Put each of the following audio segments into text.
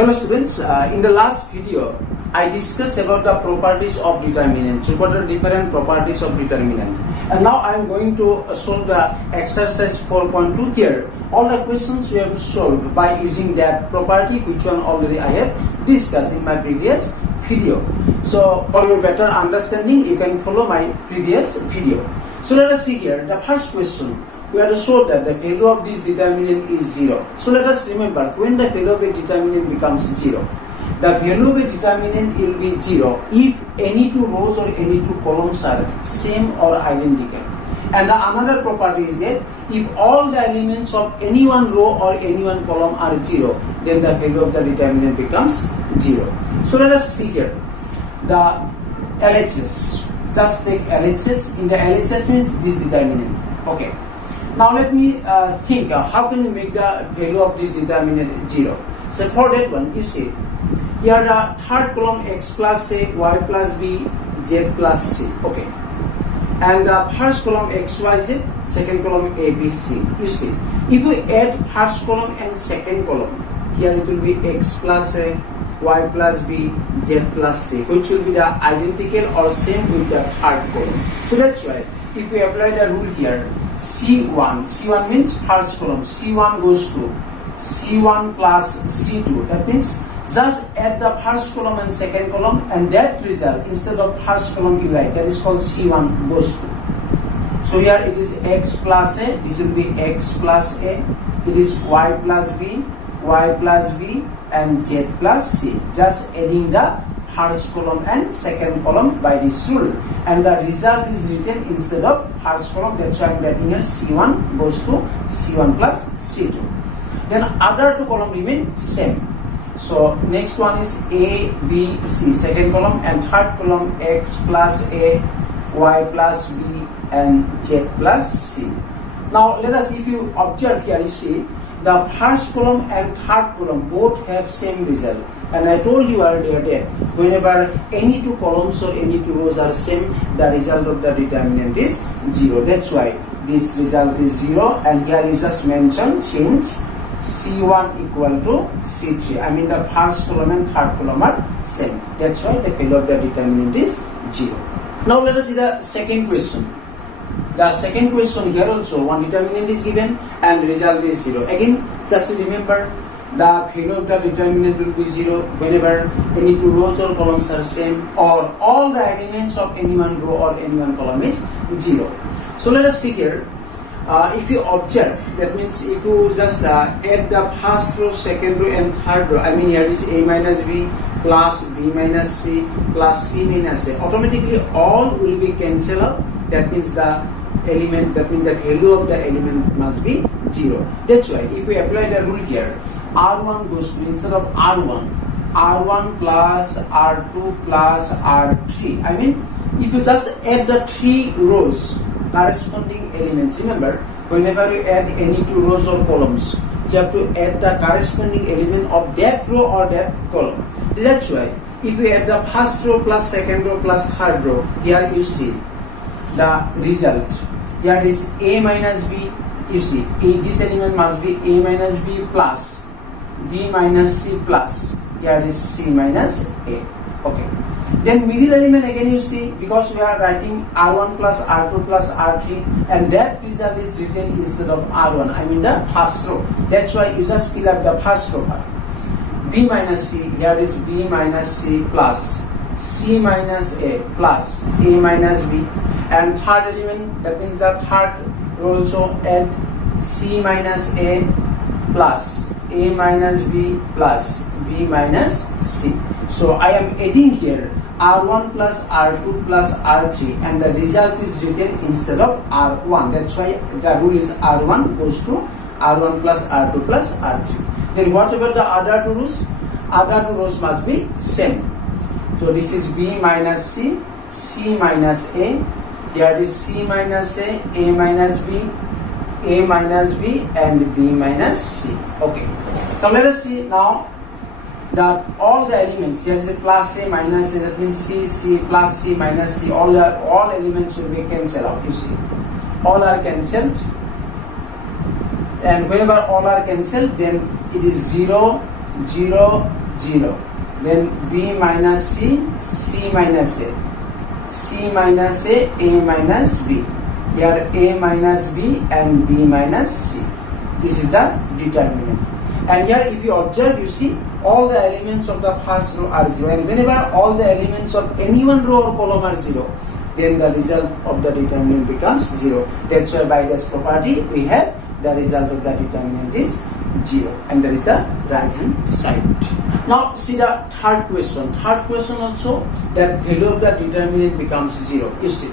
Hello students, in the last video I discussed about the properties of determinant. So what are different properties of determinant? And now I am going to solve the exercise 4.2 here. All the questions you have to solve by using that property which one already I have discussed in my previous video. So for your better understanding you can follow my previous video. So let us see here the first question. We have to show that the value of this determinant is 0. So let us remember when the value of a determinant becomes 0. The value of a determinant will be 0 if any two rows or any two columns are same or identical. And the another property is that if all the elements of any one row or any one column are 0, then the value of the determinant becomes 0. So let us see here the LHS. Just take LHS. In the LHS means this determinant. Okay. Now let me think how can you make the value of this determinant 0. So for that one you see here the third column x plus a, y plus b, z plus c. Okay. And the first column x, y, z, second column a, b, c. You see if we add first column and second column, here it will be x plus a, y plus b, z plus c, which will be the identical or same with the third column. So that's why if we apply the rule here, C1 means first column, C1 goes to C1 plus C2. That means just add the first column and second column, and that result instead of first column you write, that is called C1 goes to. So here it is x plus a, this will be x plus a, it is y plus b, and z plus c. Just adding the first column and second column by this rule, and the result is written instead of first column. That's why I am writing here C1 goes to C1 plus C2. Then other two column remain same. So next one is A, B, C, second column, and third column x plus A, y plus b, and z plus c. Now let us, if you observe here, you see the first column and third column both have same result. And I told you earlier that whenever any two columns or any two rows are same, the result of the determinant is 0. That's why this result is 0. And here you just mention since C1 equal to C3. I mean the first column and third column are same. That's why the value of the determinant is 0. Now let us see the second question. The second question here also one determinant is given and result is 0. Again just remember the value of the determinant will be 0 whenever any two rows or columns are same, or all the elements of any one row or any one column is 0. So let us see here. If you observe, that means if you just add the first row, second row, and third row, I mean here is a minus b plus b minus c plus c minus a, automatically all will be cancelled out. That means the element, that means the value of the element must be 0. That's why if we apply the rule here, R1 goes to, instead of R1 plus R2 plus R3. I mean if you just add the three rows corresponding elements, remember whenever you add any two rows or columns, you have to add the corresponding element of that row or that column. That's why if you add the first row plus second row plus third row, here you see the result. Here is A minus B. You see this element must be A minus B plus B minus C plus, here is C minus A. Okay. Then middle element again you see, because we are writing R1 plus R2 plus R3, and that result is written instead of R1, I mean the first row. That's why you just fill up the first row part. B minus C, here is B minus C plus C minus A plus A minus B, and third element, that means the third row also add C minus A plus A minus B plus B minus C. So I am adding here R1 plus R2 plus R3, and the result is written instead of R1. That's why the rule is R1 goes to R1 plus R2 plus R3. Then what about the other two rows? Other two rows must be same. So this is B minus C, C minus A, here is C minus A minus B, A minus B, and B minus C. Okay. So let us see now that all the elements, here is a plus A minus A, that means C plus C minus C, all elements will be cancelled out. You see, all are cancelled, and whenever all are cancelled, then it is 0, 0, 0. Then B minus C, C minus A, C minus A minus B. Here A minus B and B minus C. This is the determinant. And here if you observe, you see all the elements of the first row are 0, and whenever all the elements of any one row or column are 0, then the result of the determinant becomes 0. That's why by this property we have the result of the determinant is 0, and that is the right hand side. Now see the third question. Third question also, that value of the determinant becomes 0. You see,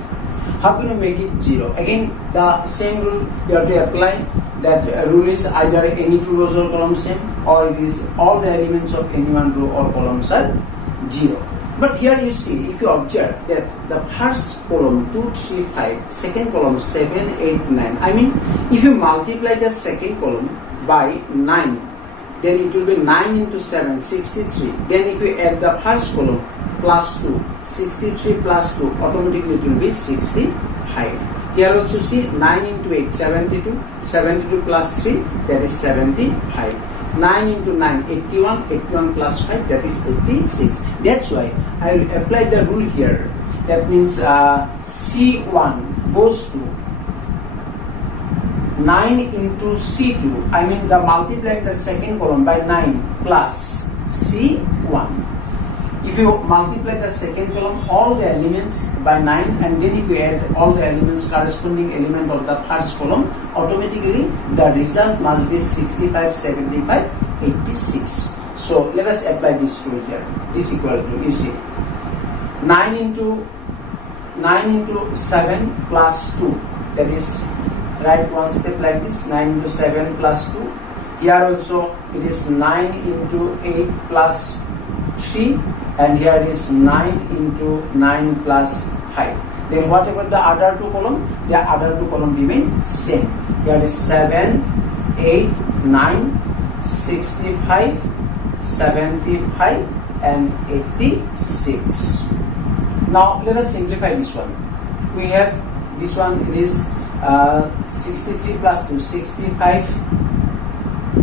how can you make it 0? Again, the same rule you have to apply. That rule is either any two rows or columns same, or it is all the elements of any one row or columns are 0. But here you see, if you observe that the first column 2, 3, 5, second column 7, 8, 9. I mean, if you multiply the second column by 9, then it will be 9 into 7, 63. Then if you add the first column plus 2, 63 plus 2, automatically it will be 65. Here also see 9 into 8, 72, 72 plus 3, that is 75. 9 into 9, 81, 81 plus 5, that is 86. That's why I will apply the rule here. That means C1 goes to 9 into C2, I mean the multiplying the second column by 9 plus C1. If you multiply the second column, all the elements by 9, and then if you add all the elements corresponding element of the first column, automatically the result must be 65, 75, 86. So let us apply this rule here. This equal to, you see, 9 into 7 plus 2, that is, write one step like this, 9 into 7 plus 2. Here also it is 9 into 8 plus 3, and here is 9 into 9 plus 5. Then whatever the other two column, the other two column remain same. Here is 7, 8, 9, 65, 75 and 86. Now let us simplify this one. We have this one, it is 63 plus 2, 65,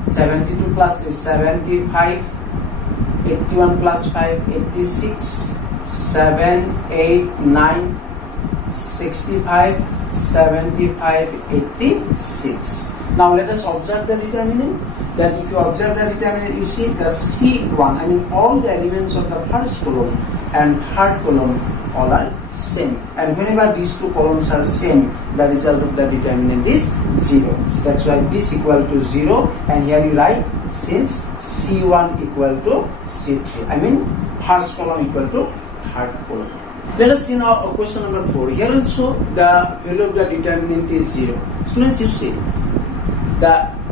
72 plus 3, 75, 81 plus 5, 86, 7, 8, 9, 65, 75, 86. Now let us observe the determinant. That if you observe the determinant, you see the C1, I mean all the elements of the first column and third column all are same. And whenever these two columns are same, the result of the determinant is 0. That's why this equal to 0, and here you write since C1 equal to C3. I mean first column equal to third column. Let us see now question number 4. Here also the value of the determinant is 0. Students, you see,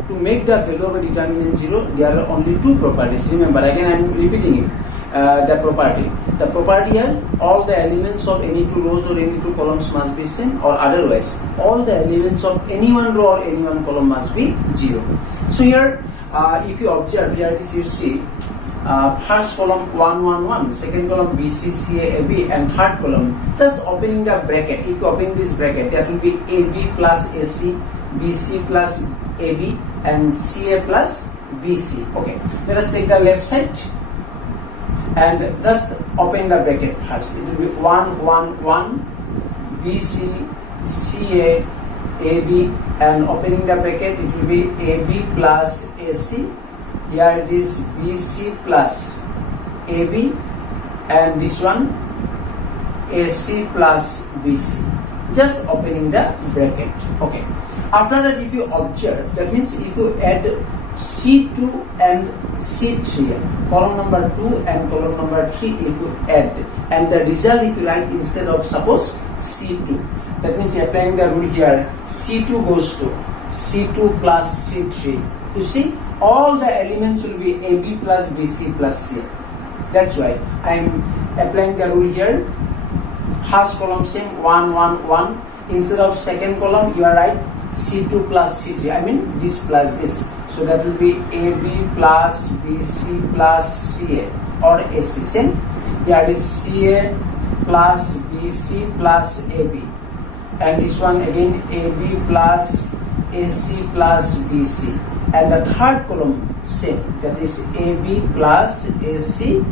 to make the value of a determinant 0, there are only two properties. Remember, again I am repeating it. The property has all the elements of any two rows or any two columns must be same, or otherwise all the elements of any one row or any one column must be 0. So here if you observe here, this you see first column 1, 1, 1, second column B, C, C, A, B, and third column, just opening the bracket. If you open this bracket, that will be AB plus AC, BC plus AB, and CA plus BC. Okay, let us take the left side and just open the bracket first. It will be 1, 1, 1, BC, CA, AB, and opening the bracket, it will be AB plus AC. Here it is BC plus AB, and this one AC plus BC. Just opening the bracket. Okay. After that, if you observe, that means if you add C2 and C3, column number 2 and column number 3, if you add, and the result if you write instead of suppose C2, that means applying the rule here, C2 goes to C2 plus C3. You see, all the elements will be AB plus BC plus C. That's why I am applying the rule here. First column same 1, 1, 1. Instead of second column, you are right C2 plus C3. I mean this plus this. So that will be AB plus BC plus CA or AC. Same. Here is CA plus BC plus AB. And this one again AB plus AC plus BC. and the third column same, that is AB plus AC,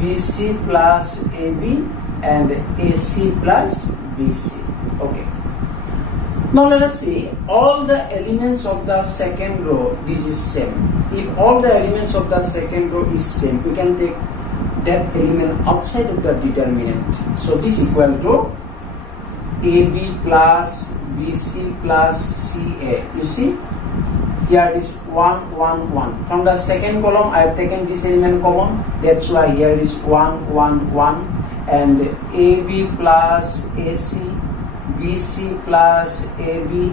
BC plus AB, and AC plus BC. Okay. Now let us see all the elements of the second row. This is same. If all the elements of the second row is same, we can take that element outside of the determinant. So this equal to AB plus BC plus CA. You see, here is 1, 1, 1. From the second column, I have taken this element common. That's why here is 1, 1, 1. And AB plus AC, BC plus AB,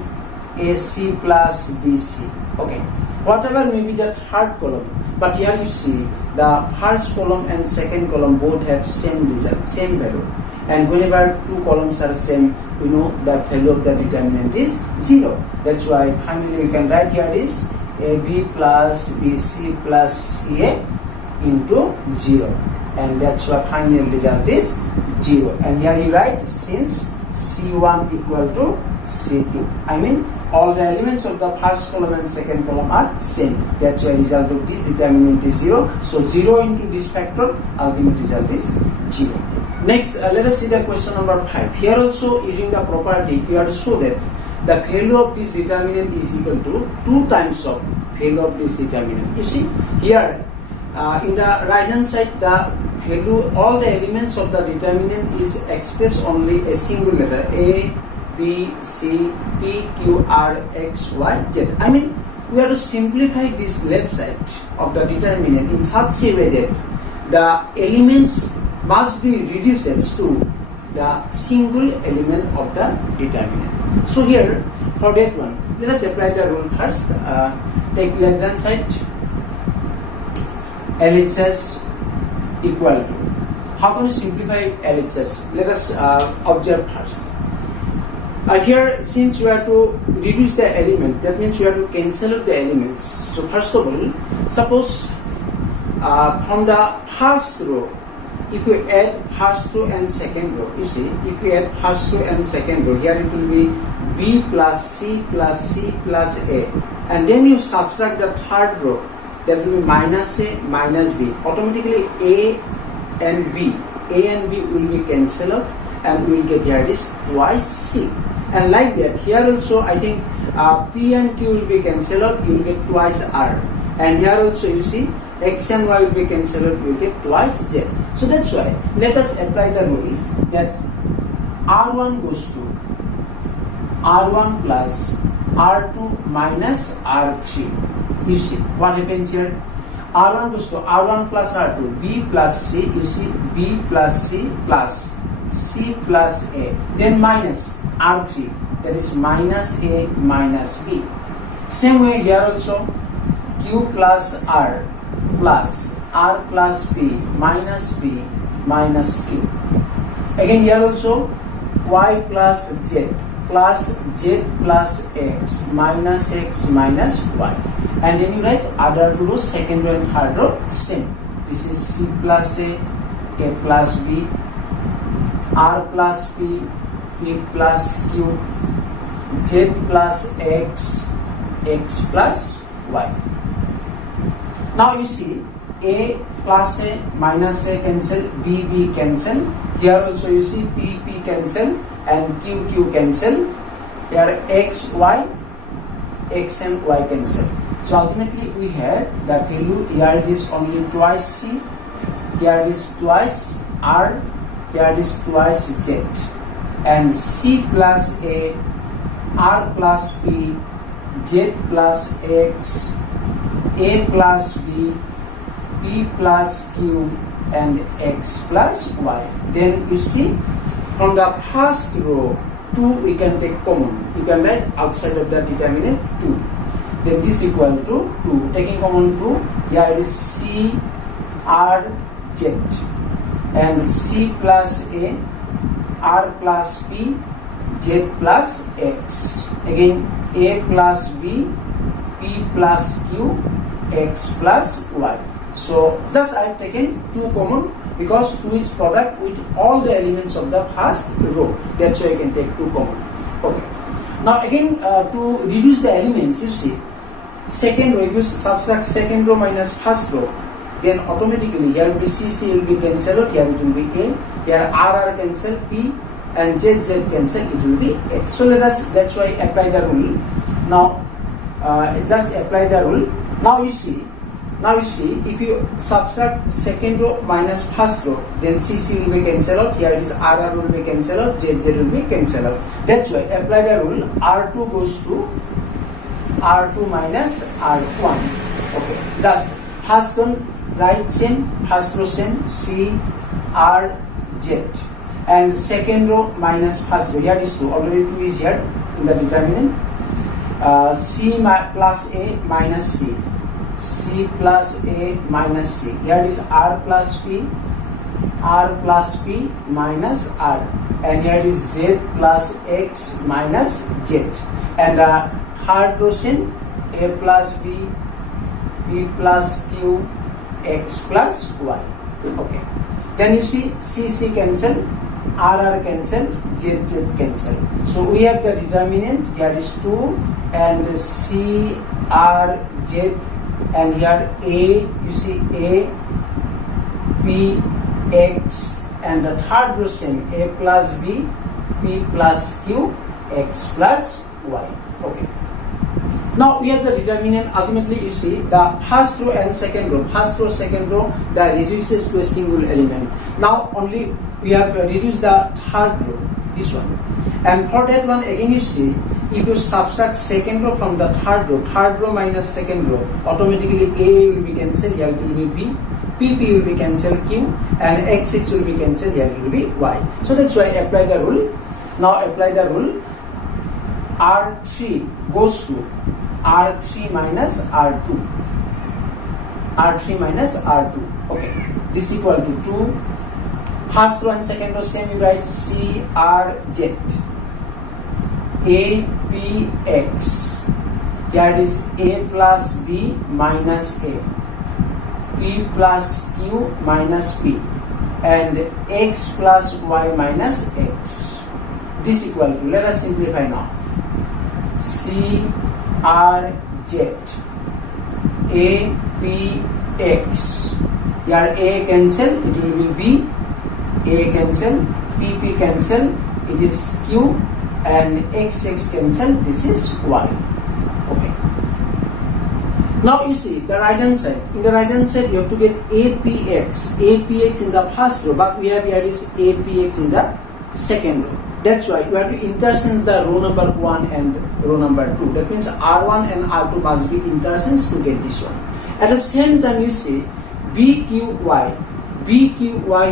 AC plus BC. Okay. Whatever may be the third column, but here you see the first column and second column both have same result, same value. And whenever two columns are same, we know the value of the determinant is 0. That's why finally we can write here is AB plus BC plus CA into 0. And that's why final result is 0. And here you write since C1 equal to C2. I mean all the elements of the first column and second column are same. That's why result of this determinant is 0. So 0 into this factor, ultimate result is 0. Next, let us see the question number 5. Here also using the property, we have to show that the value of this determinant is equal to 2 times of value of this determinant. You see here in the right hand side, the value, all the elements of the determinant is expressed only a single letter A, B, C, P, Q, R, X, Y, Z. I mean, we have to simplify this left side of the determinant in such a way that the elements must be reduced to the single element of the determinant. So here, for that one, let us apply the rule first. Take left hand side, LHS equal to. How can you simplify LHS? Let us observe first. Here, since we have to reduce the element, that means we have to cancel out the elements. So first of all, suppose from the first row, if we add first row and second row, you see, if we add first row and second row, here it will be B plus C plus C plus A. And then you subtract the third row, that will be minus A minus B. Automatically A and B will be cancelled out, and we will get here is twice C. And like that, here also I think P and Q will be cancelled out, you will get twice R. And here also you see X and Y will be cancelled out, you will get twice Z. So that's why let us apply the rule that R1 goes to R1 plus R2 minus R3. You see what happens here? R1 goes to R1 plus R2, B plus C, you see B plus C plus C plus A, then minus R3, that is minus A minus B. Same way here also, Q plus R plus R plus P minus B minus Q. Again here also, Y plus Z plus Z plus X minus Y. And then you write other two rows, second row and third row, same. This is C plus A plus B, R plus P, P plus Q, Z plus X, X plus Y. Now you see A plus A minus A cancel, B cancel. Here also you see P cancel and Q cancel. Here X and Y cancel. So ultimately we have the value here is only twice C, here is twice R, here is twice Z, and C plus A, R plus P, Z plus X, A plus B, P plus Q, and X plus Y. Then you see from the first row 2 we can take common. You can write outside of the determinant 2. Then this equal to 2. Taking common 2, here it is C, R, Z, and C plus A, R plus P, Z plus X. Again A plus B, P plus Q, X plus Y. So just I have taken 2 common because 2 is product with all the elements of the first row. That's why I can take 2 common. Okay. Now again to reduce the elements, you see, second row, if you subtract second row minus first row, then automatically here will be C will be cancelled, here it will be A, here R cancel, P and Z cancel, it will be X. So that's why apply the rule. Now just apply the rule. Now you see, if you subtract second row minus first row, then C will be cancelled out, here it is R will be cancelled out, Z will be cancelled out. That's why apply the rule, R2 goes to R2 minus R1. Okay, just first one right same, first row same, C R Z, and second row minus first row, here is 2, already 2 is here in the determinant. C plus A minus C, C plus A minus C, here is R plus P minus R, and here is Z plus X minus Z, and third row same, A plus B, P plus Q, X plus Y. Okay, then you see C cancel, R cancel, Z cancel. So we have the determinant, here is 2 and C R Z, and here A, you see A, P, X, and the third row same, A plus B, P plus Q, X plus Y. Okay. Now we have the determinant. Ultimately, you see the first row and second row, second row, that reduces to a single element. Now only we have reduced the third row, this one, and for that one again you see, if you subtract second row from the third row minus second row, automatically A will be cancelled, here it will be B, P will be cancelled, Q, and X will be cancelled, here it will be Y. So that's why apply the rule. Now apply the rule. R3 goes to R3 minus R2. R3 minus R2. Okay, this equal to 2. First row and second row same, you write C R Z, A P X. Here it is A plus B minus A, P plus Q minus P, and X plus Y minus X. This equal to, let us simplify now, C R Z, A P X. Here A cancel, it will be B, A cancel, P cancel, it is Q, and X cancel, this is Y. Okay. Now you see the right hand side. In the right hand side you have to get APX in the first row, but we have here is APX in the second row. That's why you have to interchange the row number 1 and row number 2. That means R1 and R2 must be interchanged to get this one. At the same time you see BQY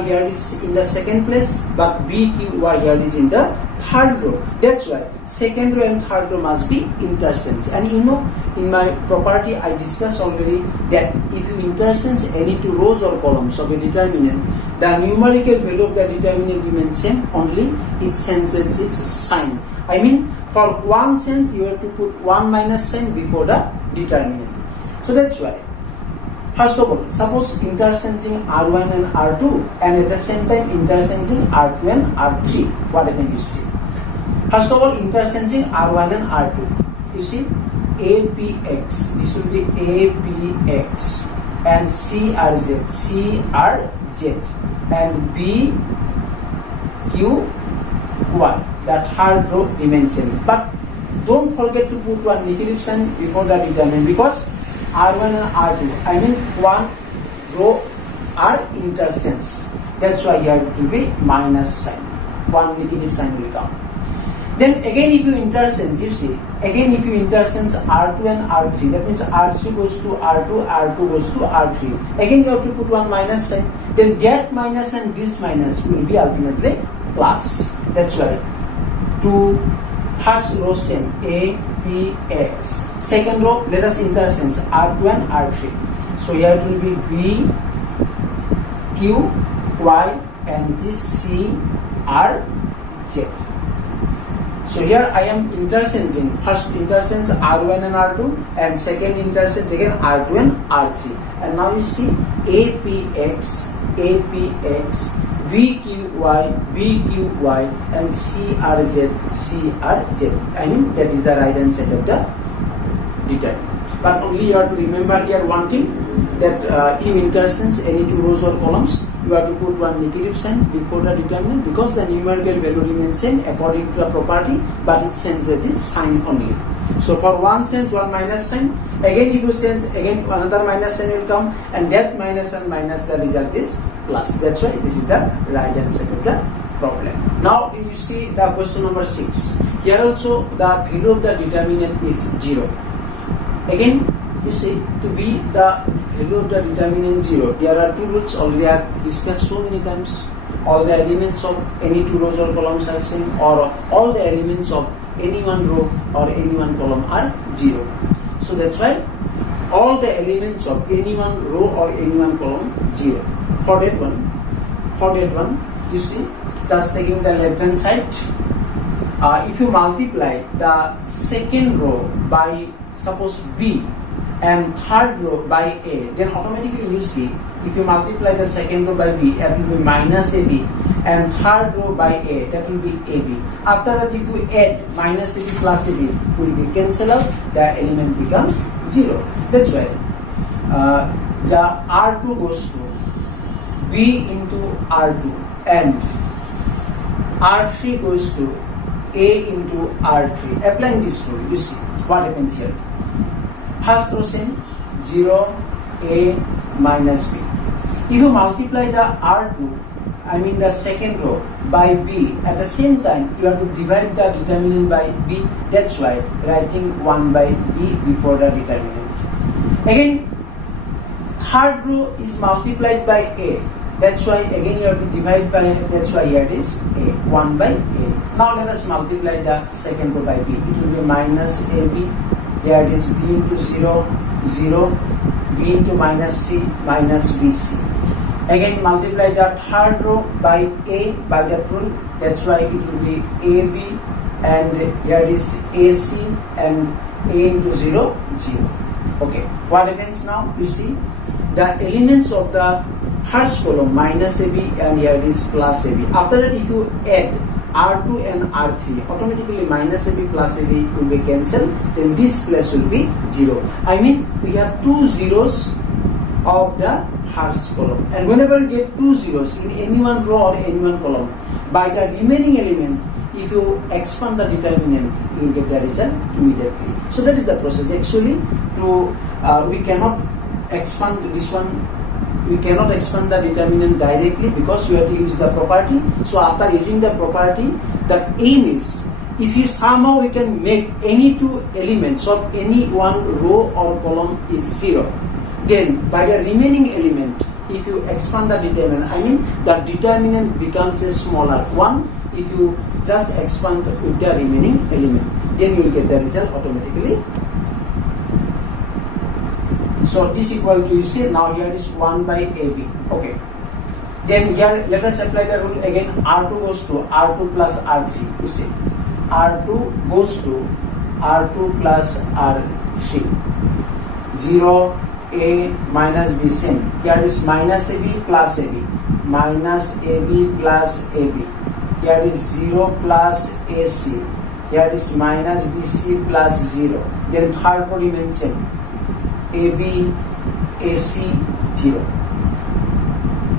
here is in the second place, but BQY here is in the third row. That's why second row and third row must be interchanged. And you know, in my property I discussed already that if you interchange any two rows or columns of a determinant, the numerical value of the determinant remains same, only it changes its sign. I mean, for one sense you have to put 1 minus sign before the determinant. So that's why, first of all, suppose interchanging R1 and R2, and at the same time interchanging R2 and R3, what happens you see? First of all, interchanging R1 and R2, you see APX, this will be APX, and CRZ, and BQY, that third row remains same. But don't forget to put one negative sign before the determinant, because R1 and R2, I mean one row are interchanged. That's why here it will be minus sign. One negative sign will come. Then again if you interchange, you see, again if you interchange R2 and R3, that means R3 goes to R2, R2 goes to R3. Again you have to put one minus sign. Then that minus and this minus will be ultimately plus. That's why to first row same APX. Second row, let us interchange R2 and R3. So here it will be B, Q, Y, and this C, R, Z. So here I am interchanging. First interchange R1 and R2, and second interchange again R2 and R3. And now you see APX, BQY, and CRZ. I mean that is the right hand side of the determinant. But only you have to remember here one thing, that in incursions, any two rows or columns, you have to put one negative sign before the determinant, because the numerical value remains same according to the property, but it changes its sign only. So for one change, one minus sign. Again, if you change, again another minus sign will come, and that minus and minus, the result is plus. That's why this is the right answer to the problem. Now you see the question number 6. Here also the value of the determinant is 0. Again, you see, to be the value of the determinant 0, there are two rules already I have discussed so many times. All the elements of any two rows or columns are same, or all the elements of any one row or any one column are 0. So that's why all the elements of any one row or any one column 0. For that one, you see, just taking the left hand side, if you multiply the second row by suppose B and third row by A, then automatically you see, if you multiply the second row by B, that will be minus AB, and third row by A, that will be AB. After that, if you add minus AB plus AB, will be cancelled out, the element becomes 0. That's why the R2 goes to B into R2, and R3 goes to A into R3. Applying this rule, you see what happens here. First row same, 0, A minus B. If you multiply the R2, I mean the second row, by B, at the same time you have to divide the determinant by B. That's why writing 1 by B before the determinant. Again, third row is multiplied by A. That's why again you have to divide by, that's why here it is A, 1 by A. Now let us multiply the second row by B. It will be minus AB. Here it is B into 0, 0, B into minus C, minus BC. Again multiply the third row by A by that rule. That's why it will be AB, and here it is AC, and A into 0, 0. Okay, what happens now? You see, the elements of the first column minus AB, and here it is plus AB. After that, if you add R2 and R3, automatically minus AB plus AB will be cancelled, then this place will be 0. I mean, we have two zeros of the first column, and whenever you get two zeros in any one row or any one column, by the remaining element, if you expand the determinant, you will get the result immediately. So that is the process. Actually, we cannot expand this one. We cannot expand the determinant directly, because you have to use the property. So after using the property, the aim is, if you somehow we can make any two elements of any one row or column is 0, then by the remaining element, if you expand the determinant, I mean the determinant becomes a smaller one. If you just expand with the remaining element, then you will get the result automatically. So this equal to, you see, now here is 1 by AB. Okay. Then here let us apply the rule again. R2 goes to R2 plus R3. You see, R2 goes to R2 plus R3. 0, A minus B, same. Here is minus AB plus AB. Minus AB plus AB. Here is 0 plus AC. Here is minus BC plus 0. Then third row remains same. AB, AC, 0.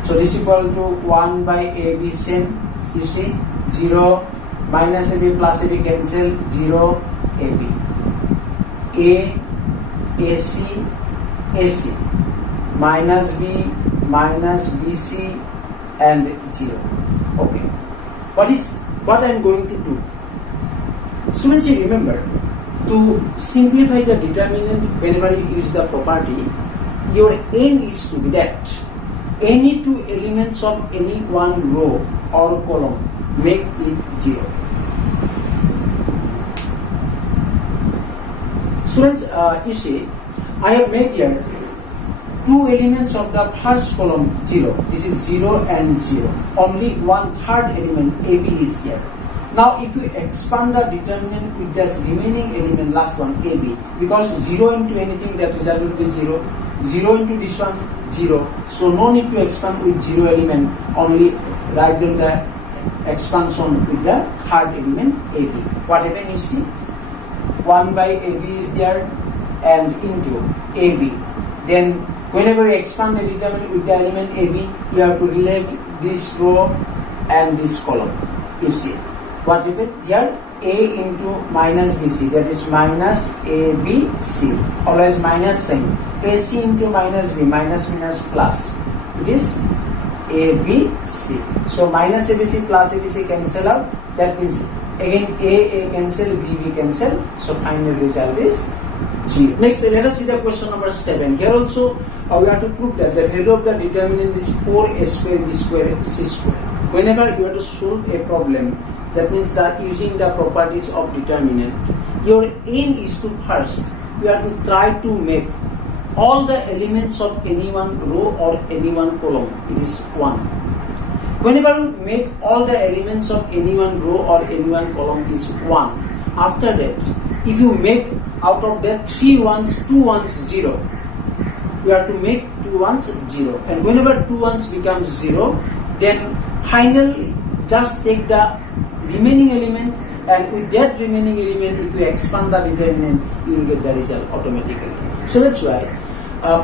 So this equal to 1 by AB, same. You see, 0, minus AB plus AB cancel, 0, AB. A, AC, AC. Minus B, minus BC, and 0. Okay. What I am going to do? Students, you remember, to simplify the determinant whenever you use the property, your aim is to be that any two elements of any one row or column make it 0. Students, you see, I have made here two elements of the first column 0. This is 0 and 0. Only one third element AB is here. Now if you expand the determinant with this remaining element, last one, AB, because 0 into anything, that result will be 0. 0 into this one, 0. So no need to expand with 0 element, only write down the expansion with the third element AB. What happened, you see? 1 by AB is there, and into AB. Then whenever you expand the determinant with the element AB, you have to relate this row and this column. You see what repeat here? A into minus BC, that is minus ABC, always minus sign. AC into minus B, minus minus plus, it is ABC. So minus ABC plus ABC cancel out, that means again A cancel, B cancel, so final result is 0. Next, let us see the question number 7. Here also we have to prove that the value of the determinant is 4A square B square C square. Whenever you have to solve a problem, that means that using the properties of determinant, your aim is to first, you have to try to make all the elements of any one row or any one column, it is 1. Whenever you make all the elements of any one row or any one column is 1, after that, if you make out of that 3 ones, 2 ones 0, you have to make 2 ones 0, and whenever 2 ones becomes 0, then finally just take the remaining element, and with that remaining element, if you expand the determinant, you will get the result automatically. So that's why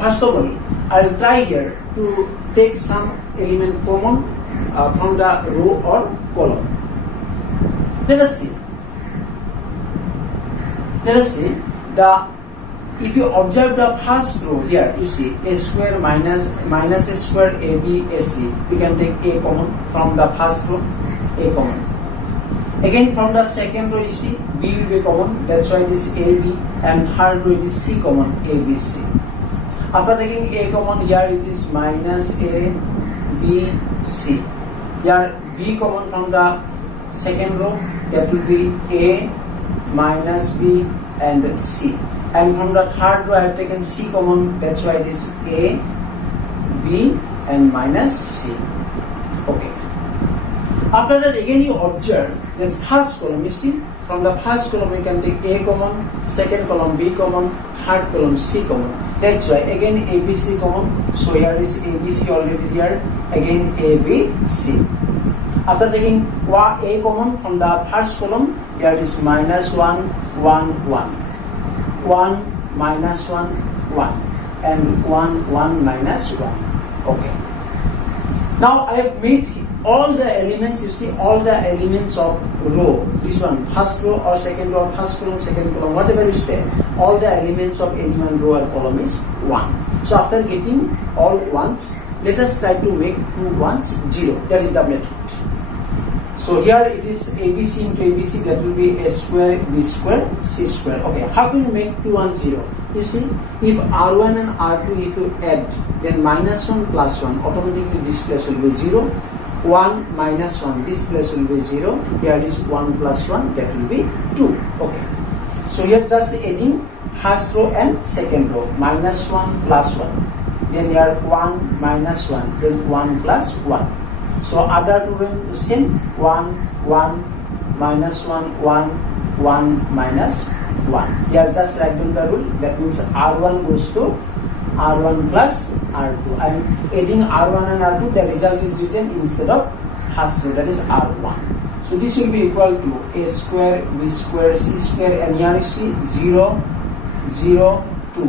first of all, I will try here to take some element common from the row or column. Let us see. If you observe the first row here, you see a square minus a square AB AC. We can take a common from the first row, a common. Again from the second row, you see B will be common. That's why this AB, and third row it is C common, ABC. After taking a common, here it is minus A B C. Here B common from the second row, that will be A minus B and C. And from the third row I have taken C common, that's why it is A, B and minus C. Okay. After that again you observe the first column, you see from the first column we can take A common, second column B common, third column C common. That's why again ABC common, so here is ABC already here, again ABC. After taking A common from the first column, here is minus 1, 1, 1. 1 minus 1, 1 and 1, 1 minus 1. Okay. Now I have made all the elements, you see all the elements of row, this one first row or second row, first column, second column, whatever you say, all the elements of any one row or column is 1. So after getting all ones, let us try to make 2 ones 0. That is the method. So here it is ABC into ABC, that will be A square B square C square. Okay, how can you make 2 1 0? You see, if R1 and R2 if you add, then minus 1 plus 1, automatically this place will be 0. 1 minus 1, this place will be 0. Here is 1 plus 1, that will be 2. Okay. So here just adding first row and second row, minus 1 plus 1. Then here 1 minus 1, then 1 plus 1. So other two will the same, 1, 1, minus 1, 1, 1, minus 1. Here just write down the rule, that means R1 goes to R1 plus R2. I am adding R1 and R2, the result is written instead of first row, that is R1. So this will be equal to A square B square C square, and here you see 0, 0, 2.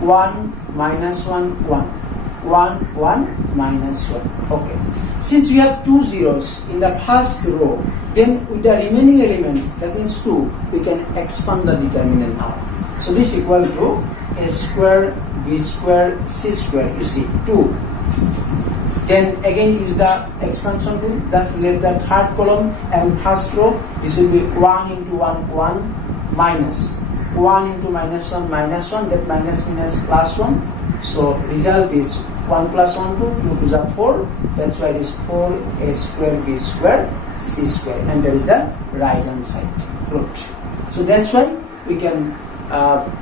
1 minus 1, 1. 1, 1 minus 1. Okay. Since we have 2 zeros in the first row, then with the remaining element, that means 2, we can expand the determinant now. So this equal to A square B square C square, you see 2. Then again use the expansion tool, just let the third column and first row, this will be 1 into 1, 1 minus 1 into minus 1, minus 1, that minus minus plus 1. So result is 1 plus 1, 2, 2 to the 4, that's why it is 4 A square B square C square, and that is the right hand side root. So that's why we can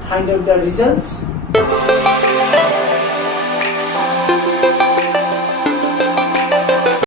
find out the results.